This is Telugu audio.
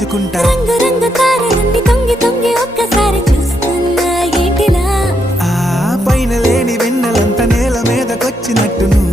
దాచుకుంటా రంగు రంగు తారలన్నీ తొంగి తొంగి ఒక్కసారి చూస్తున్నా ఏంటిలా ఆ పైన లేని వెన్నెలంత నేల మీదకొచ్చినట్టు నువ్వు